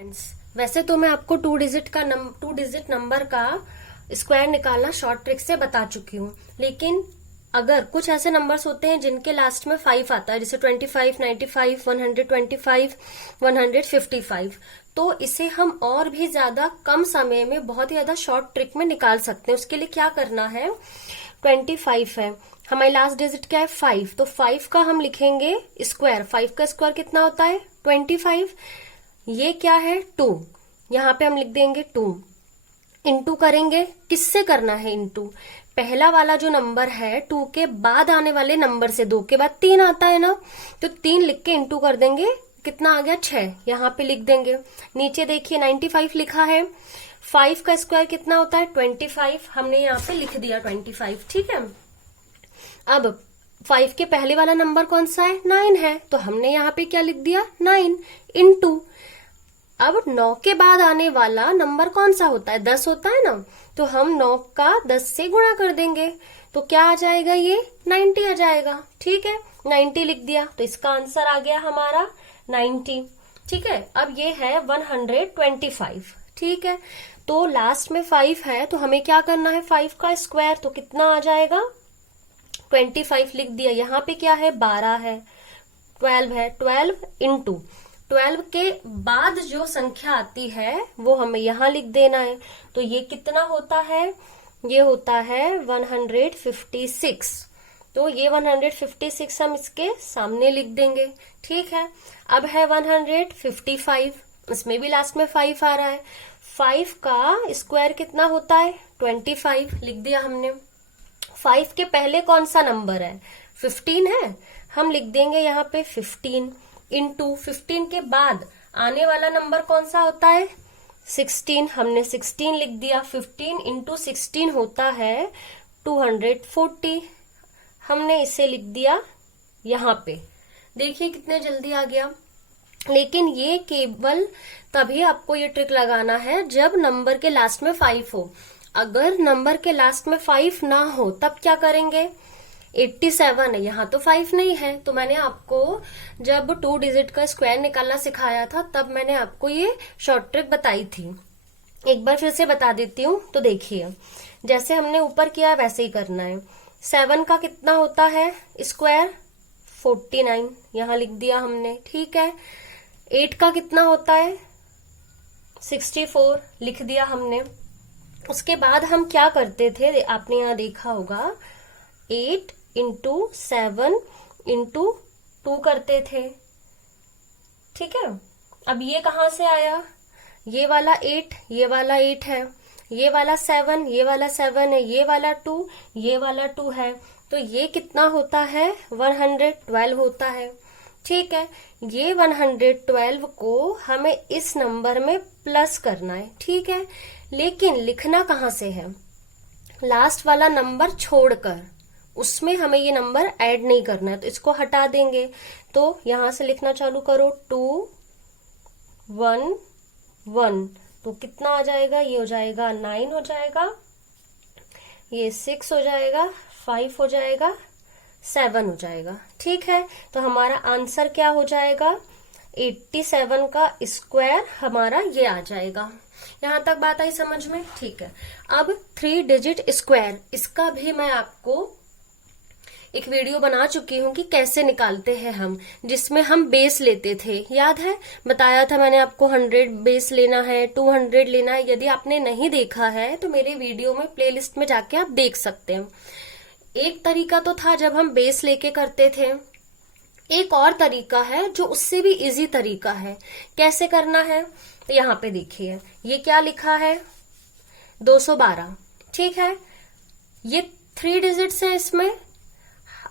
Friends, वैसे तो मैं आपको टू डिजिट नंबर का स्क्वायर निकालना शॉर्ट ट्रिक से बता चुकी हूँ, लेकिन अगर कुछ ऐसे नंबर्स होते हैं जिनके लास्ट में 5 आता है, जैसे 25, 95, 125, 155, तो इसे हम और भी ज्यादा कम समय में बहुत ही ज्यादा शॉर्ट ट्रिक में निकाल सकते हैं। उसके लिए क्या करना है, 25 है, हमारी लास्ट डिजिट क्या है 5, तो 5 का हम लिखेंगे स्क्वायर। 5 का स्क्वायर कितना होता है 25। ये क्या है 2, यहाँ पे हम लिख देंगे 2। इंटू करेंगे, किससे करना है इंटू, पहला वाला जो नंबर है 2 के बाद आने वाले नंबर से, 2 के बाद 3 आता है ना, तो 3 लिख के इंटू कर देंगे, कितना आ गया 6, यहाँ पे लिख देंगे। नीचे देखिए 95 लिखा है, 5 का स्क्वायर कितना होता है 25, हमने यहाँ पे लिख दिया 25। ठीक है, अब 5 के पहले वाला नंबर कौन सा है 9 है, तो हमने यहाँ पे क्या लिख दिया 9 इंटू। अब 9 के बाद आने वाला नंबर कौन सा होता है 10 होता है ना, तो हम 9 का 10 से गुणा कर देंगे, तो क्या आ जाएगा ये 90 आ जाएगा। ठीक है, 90 लिख दिया, तो इसका आंसर आ गया हमारा 90। ठीक है, अब ये है 125। ठीक है, तो लास्ट में 5 है, तो हमें क्या करना है 5 का स्क्वायर, तो कितना आ जाएगा 25 लिख दिया। यहाँ पे क्या है 12 है, 12 है, 12 इंटू 12 के बाद जो संख्या आती है वो हमें यहाँ लिख देना है, तो ये कितना होता है, ये होता है 156। तो ये 156 हम इसके सामने लिख देंगे। ठीक है, अब है 155, इसमें भी लास्ट में 5 आ रहा है, 5 का स्क्वायर कितना होता है 25 लिख दिया हमने। 5 के पहले कौन सा नंबर है 15 है, हम लिख देंगे यहाँ पे 15 इंटू 15 के बाद आने वाला नंबर कौन सा होता है 16, हमने 16 लिख दिया। 15 इंटू 16 होता है 240, हमने इसे लिख दिया यहाँ पे। देखिए कितने जल्दी आ गया। लेकिन ये केवल तभी आपको ये ट्रिक लगाना है जब नंबर के लास्ट में 5 हो। अगर नंबर के लास्ट में 5 ना हो तब क्या करेंगे, 87 है, यहाँ तो 5 नहीं है, तो मैंने आपको जब 2 डिजिट का स्क्वायर निकालना सिखाया था तब मैंने आपको ये शॉर्ट ट्रिक बताई थी। एक बार फिर से बता देती हूँ, तो देखिए जैसे हमने ऊपर किया वैसे ही करना है। 7 का कितना होता है स्क्वायर 49, यहाँ लिख दिया हमने। ठीक है, 8 का कितना होता है 64 लिख दिया हमने। उसके बाद हम क्या करते थे, आपने यहाँ देखा होगा 8 इंटू 7 इंटू 2 करते थे। ठीक है, अब ये कहां से आया, ये वाला 8, ये वाला 8 है, ये वाला 7, ये वाला 7 है, ये वाला 2, ये वाला 2 है, तो ये कितना होता है 112 होता है। ठीक है, ये 112 को हमें इस नंबर में प्लस करना है। ठीक है, लेकिन लिखना कहां से है, लास्ट वाला नंबर छोड़कर, उसमें हमें ये नंबर ऐड नहीं करना है, तो इसको हटा देंगे। तो यहां से लिखना चालू करो 2 1 1, तो कितना आ जाएगा, ये हो जाएगा 9 हो जाएगा, ये 6 हो जाएगा, 5 हो जाएगा, 7 हो जाएगा। ठीक है, तो हमारा आंसर क्या हो जाएगा 87 का स्क्वायर हमारा ये आ जाएगा। यहां तक बात आई समझ में। ठीक है, अब 3 डिजिट स्क्वायर, इसका भी मैं आपको एक वीडियो बना चुकी हूँ कि कैसे निकालते हैं हम, जिसमें हम बेस लेते थे, याद है बताया था मैंने आपको 100 बेस लेना है, 200 लेना है। यदि आपने नहीं देखा है तो मेरे वीडियो में प्लेलिस्ट में जाके आप देख सकते हैं। एक तरीका तो था जब हम बेस लेके करते थे, एक और तरीका है जो उससे भी इजी तरीका है। कैसे करना है, तो यहाँ पे देखिए ये क्या लिखा है 212। ठीक है, ये 3 डिजिट्स है, इसमें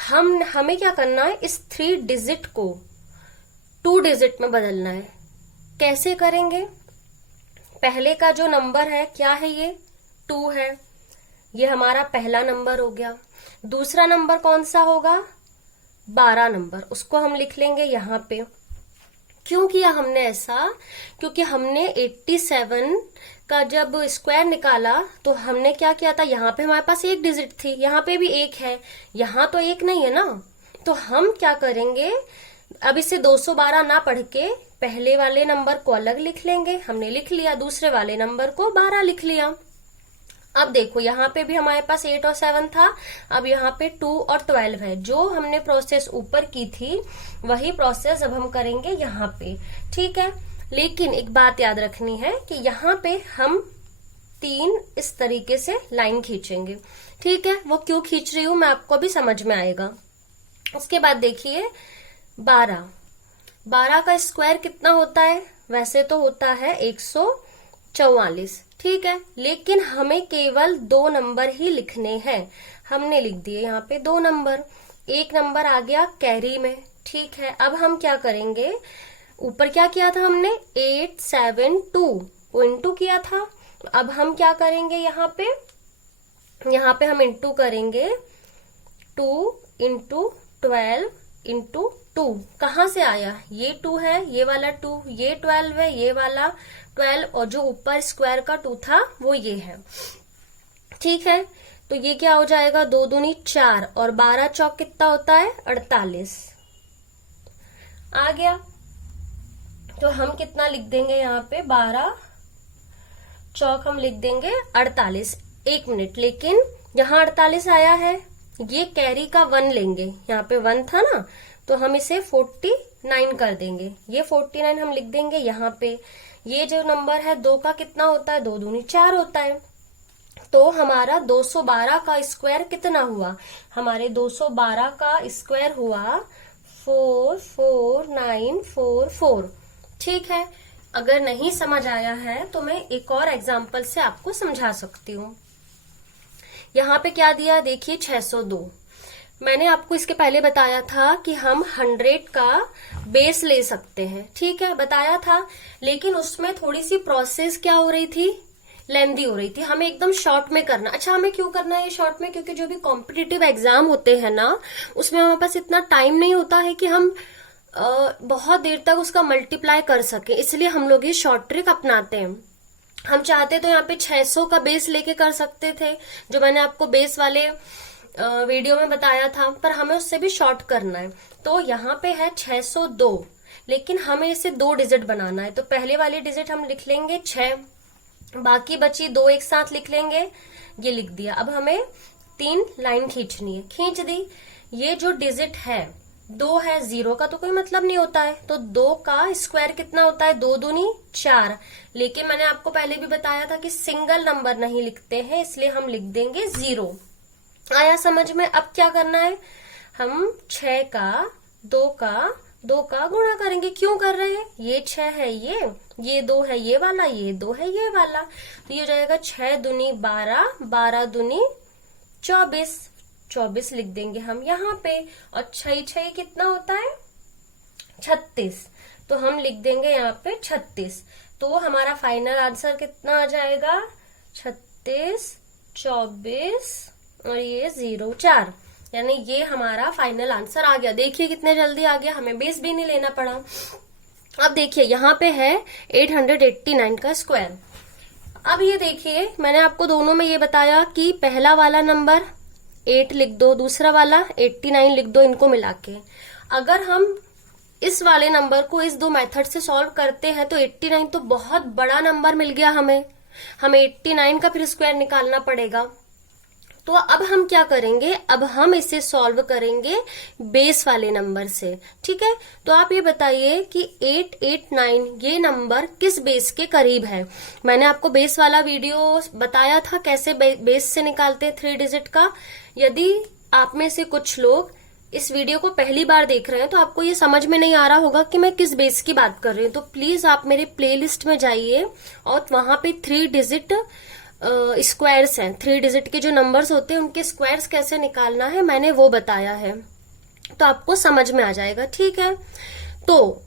हमें क्या करना है, इस 3 डिजिट को 2 डिजिट में बदलना है। कैसे करेंगे, पहले का जो नंबर है क्या है, ये 2 है, ये हमारा पहला नंबर हो गया। दूसरा नंबर कौन सा होगा 12 नंबर, उसको हम लिख लेंगे यहाँ पे। क्यों किया हमने ऐसा, क्योंकि हमने 87 का जब स्क्वायर निकाला तो हमने क्या किया था, यहाँ पे हमारे पास एक डिजिट थी, यहाँ पे भी एक है, यहाँ तो एक नहीं है ना, तो हम क्या करेंगे अब इसे 212 ना पढ़ के पहले वाले नंबर को अलग लिख लेंगे, हमने लिख लिया, दूसरे वाले नंबर को 12 लिख लिया। अब देखो यहाँ पे भी हमारे पास 8 और 7 था, अब यहाँ पे 2 और 12 है। जो हमने प्रोसेस ऊपर की थी वही प्रोसेस अब हम करेंगे यहाँ पे, ठीक है। लेकिन एक बात याद रखनी है कि यहाँ पे हम 3 इस तरीके से लाइन खींचेंगे, ठीक है। वो क्यों खींच रही हूं मैं आपको भी समझ में आएगा। उसके बाद देखिए 12 का स्क्वायर कितना होता है, वैसे तो होता है 144, ठीक है। लेकिन हमें केवल 2 नंबर ही लिखने हैं, हमने लिख दिए यहाँ पे 2 नंबर, एक नंबर आ गया कैरी में, ठीक है। अब हम क्या करेंगे, ऊपर क्या किया था हमने 872 को इंटू किया था। अब हम क्या करेंगे यहाँ पे हम इंटू करेंगे 2 इंटू 12 इंटू 2। कहाँ से आया, ये 2 है, ये वाला 2, ये 12 है, ये वाला 12, और जो ऊपर स्क्वायर का 2 था वो ये है, ठीक है। तो ये क्या हो जाएगा, 2 दूनी 4 और 12 चौक कितना होता है 48 आ गया। तो हम कितना लिख देंगे यहाँ पे 12 चौक हम लिख देंगे 48। 1 मिनट, लेकिन यहाँ 48 आया है, ये कैरी का 1 लेंगे, यहाँ पे 1 था ना, तो हम इसे 49 कर देंगे, ये 49 हम लिख देंगे यहाँ पे। ये जो नंबर है 2 का कितना होता है, 2 दूनी 4 होता है। तो हमारा 212 का स्क्वायर कितना हुआ, हमारे 212 का स्क्वायर हुआ 44944, ठीक है। अगर नहीं समझ आया है तो मैं एक और एग्जाम्पल से आपको समझा सकती हूँ। यहाँ पे क्या दिया देखिए 602। मैंने आपको इसके पहले बताया था कि हम 100 का बेस ले सकते हैं, ठीक है, बताया था। लेकिन उसमें थोड़ी सी प्रोसेस क्या हो रही थी, लेंदी हो रही थी, हमें एकदम शॉर्ट में करना। अच्छा, हमें क्यों करना है ये शॉर्ट में, क्योंकि जो भी कॉम्पिटिटिव एग्जाम होते हैं ना, उसमें हमारे पास इतना टाइम नहीं होता है कि हम बहुत देर तक उसका मल्टीप्लाई कर सके, इसलिए हम लोग ये शॉर्ट ट्रिक अपनाते हैं। हम चाहते तो यहाँ पे 600 का बेस लेके कर सकते थे, जो मैंने आपको बेस वाले वीडियो में बताया था, पर हमें उससे भी शॉर्ट करना है। तो यहाँ पे है 602, लेकिन हमें इसे 2 डिजिट बनाना है। तो पहले वाली डिजिट हम लिख लेंगे 6, बाकी बची 2 एक साथ लिख लेंगे, ये लिख दिया। अब हमें 3 लाइन खींचनी है, खींच दी। ये जो डिजिट है 2 है, 0 का तो कोई मतलब नहीं होता है, तो 2 का स्क्वायर कितना होता है, 2 दूनी 4। लेकिन मैंने आपको पहले भी बताया था कि सिंगल नंबर नहीं लिखते हैं, इसलिए हम लिख देंगे 0। आया समझ में। अब क्या करना है, हम 6 का 2 का गुणा करेंगे। क्यों कर रहे हैं, ये 6 है, ये 2 है, ये वाला, ये 2 है, ये वाला, तो ये हो जाएगा 6 दूनी 12, 12 दूनी 24, 24 लिख देंगे हम यहाँ पे। और 6 कितना होता है 36, तो हम लिख देंगे यहाँ पे 36। तो हमारा फाइनल आंसर कितना आ जाएगा 36, 24 और ये 0, 4, यानी ये हमारा फाइनल आंसर आ गया। देखिए कितने जल्दी आ गया, हमें बेस भी नहीं लेना पड़ा। अब देखिए यहाँ पे है 889 का स्क्वायर। अब ये देखिए मैंने आपको दोनों में ये बताया कि पहला वाला नंबर 8 लिख दो, दूसरा वाला 89 लिख दो, इनको मिला के। अगर हम इस वाले नंबर को इस 2 मेथड से सॉल्व करते हैं तो 89 तो बहुत बड़ा नंबर मिल गया हमें 89 का फिर स्क्वायर निकालना पड़ेगा। तो अब हम क्या करेंगे, अब हम इसे सॉल्व करेंगे बेस वाले नंबर से, ठीक है। तो आप ये बताइए कि 889 ये नंबर किस बेस के करीब है। मैंने आपको बेस वाला वीडियो बताया था कैसे बेस से निकालते हैं 3 डिजिट का। यदि आप में से कुछ लोग इस वीडियो को पहली बार देख रहे हैं तो आपको ये समझ में नहीं आ रहा होगा कि मैं किस बेस की बात कर रही हूँ, तो प्लीज आप मेरे प्लेलिस्ट में जाइए और वहां पे 3 डिजिट स्क्वायर्स हैं, 3 डिजिट के जो नंबर्स होते हैं उनके स्क्वायर्स कैसे निकालना है मैंने वो बताया है, तो आपको समझ में आ जाएगा, ठीक है। तो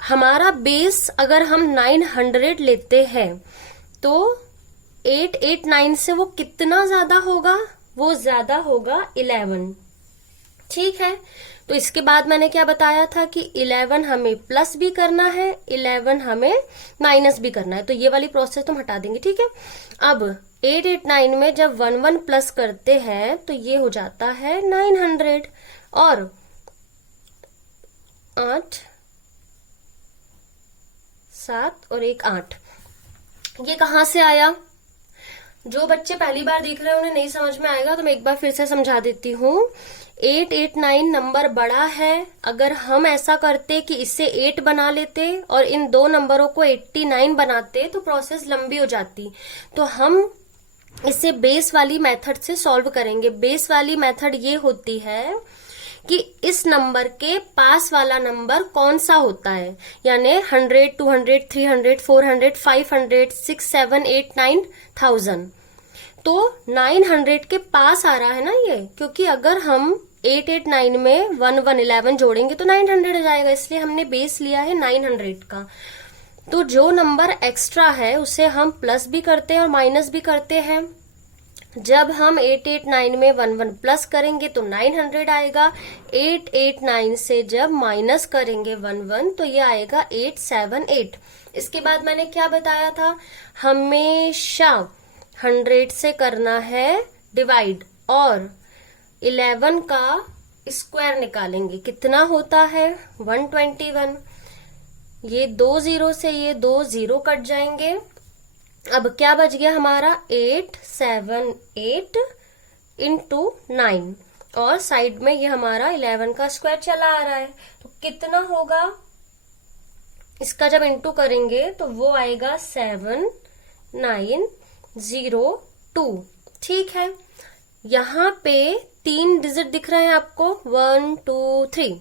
हमारा बेस अगर हम 900 लेते हैं तो 889 से वो कितना ज्यादा होगा, वो ज्यादा होगा 11, ठीक है। तो इसके बाद मैंने क्या बताया था कि 11 हमें प्लस भी करना है, 11 हमें माइनस भी करना है, तो ये वाली प्रोसेस तुम हटा देंगे, ठीक है। अब 889 में जब 11 प्लस करते हैं तो ये हो जाता है 900, और 8 7 और एक 8। ये कहां से आया? जो बच्चे पहली बार देख रहे हैं उन्हें नहीं समझ में आएगा तो मैं एक बार फिर से समझा देती हूँ। 889 नंबर बड़ा है। अगर हम ऐसा करते कि इससे 8 बना लेते और इन दो नंबरों को 89 बनाते तो प्रोसेस लंबी हो जाती। तो हम इसे बेस वाली मेथड से सॉल्व करेंगे। बेस वाली मेथड ये होती है कि इस नंबर के पास वाला नंबर कौन सा होता है, यानी 100, 200, 300, 400, 500, 6, 7, 8, 9,000। तो 900 के पास आ रहा है ना ये, क्योंकि अगर हम 889 में 1111 जोड़ेंगे तो 900 आ जाएगा, इसलिए हमने बेस लिया है 900 का। तो जो नंबर एक्स्ट्रा है उसे हम प्लस भी करते हैं और माइनस भी करते हैं। जब हम 889 में 11 प्लस करेंगे तो 900 आएगा। 889 से जब माइनस करेंगे 11 तो ये आएगा 878। इसके बाद मैंने क्या बताया था, हमेशा 100 से करना है डिवाइड और 11 का स्क्वायर निकालेंगे। कितना होता है? 121। ये 2 0 से ये 2 0 कट जाएंगे। अब क्या बच गया हमारा? 878 इंटू 9 और साइड में ये हमारा 11 का स्क्वायर चला आ रहा है। तो कितना होगा? इसका जब इंटू करेंगे तो वो आएगा 7902। ठीक है, यहाँ पे 3 डिजिट दिख रहे हैं आपको, 1 2 3,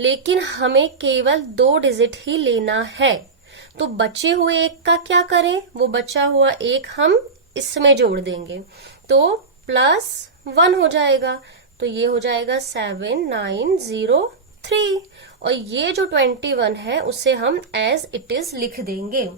लेकिन हमें केवल 2 डिजिट ही लेना है। तो बचे हुए एक का क्या करें? वो बचा हुआ एक हम इसमें जोड़ देंगे तो +1 हो जाएगा। तो ये हो जाएगा 7903 और ये जो 21 है उसे हम एज इट इज लिख देंगे।